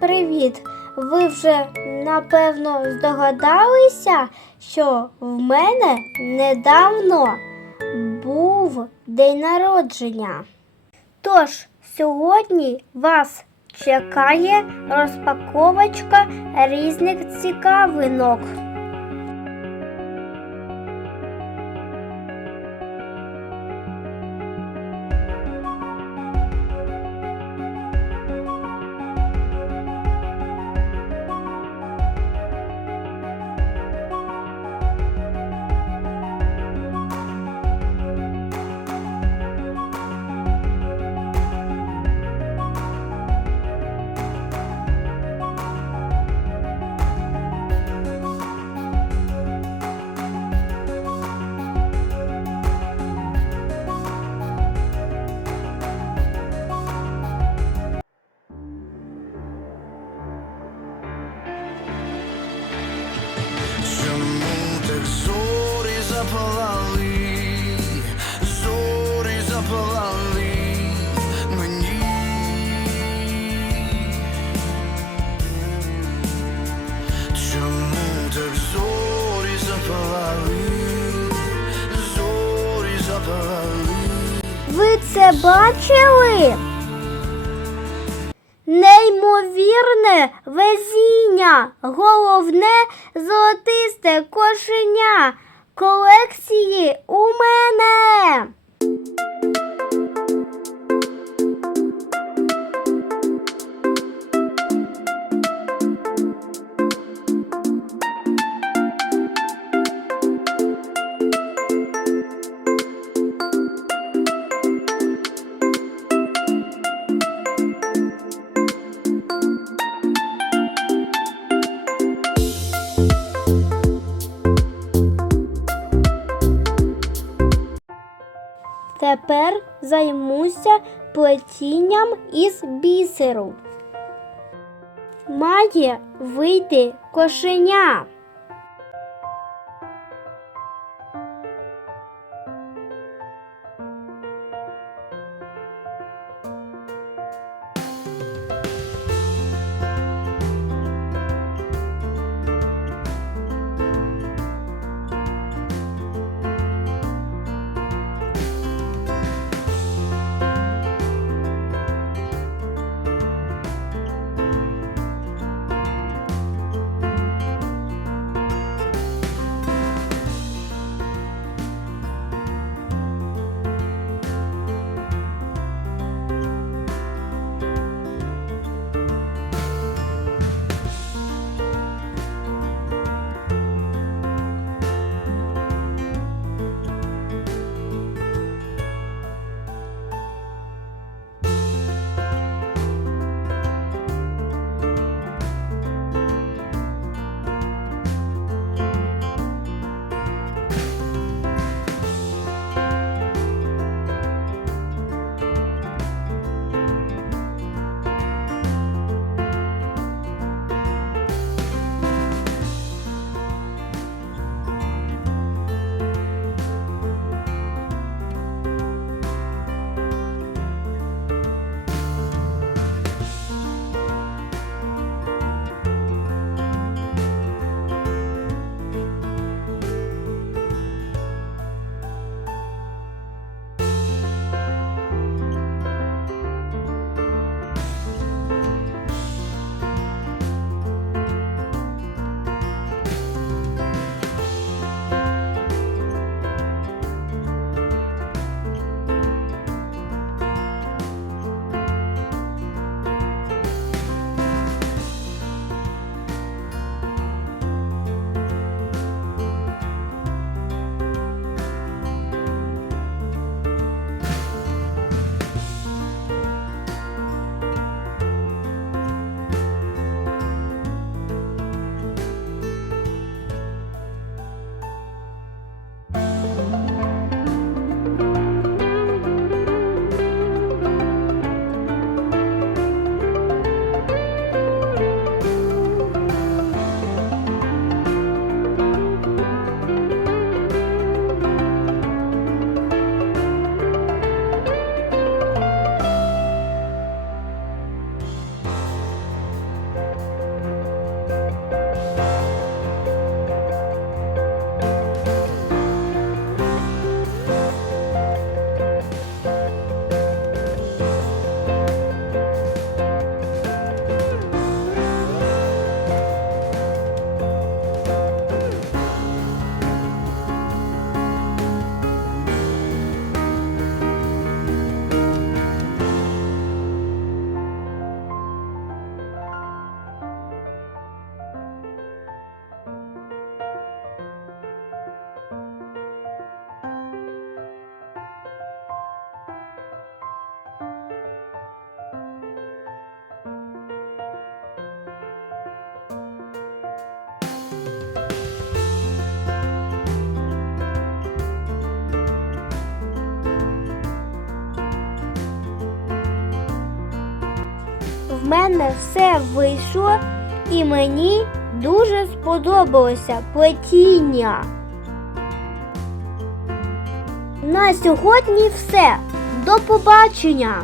Привіт! Ви вже напевно здогадалися, що в мене недавно був день народження. Тож сьогодні вас чекає розпаковочка різних цікавинок. Запалали, зорі запалали мені? Чому так зорі запалали, зорі запалали? Ви це бачили? Неймовірне везіння, головне золотисте кошеня колекції Тепер займуся плетінням із бісеру. Має вийти кошеня. Мене все вийшло і мені дуже сподобалося плетіння. На сьогодні все. До побачення!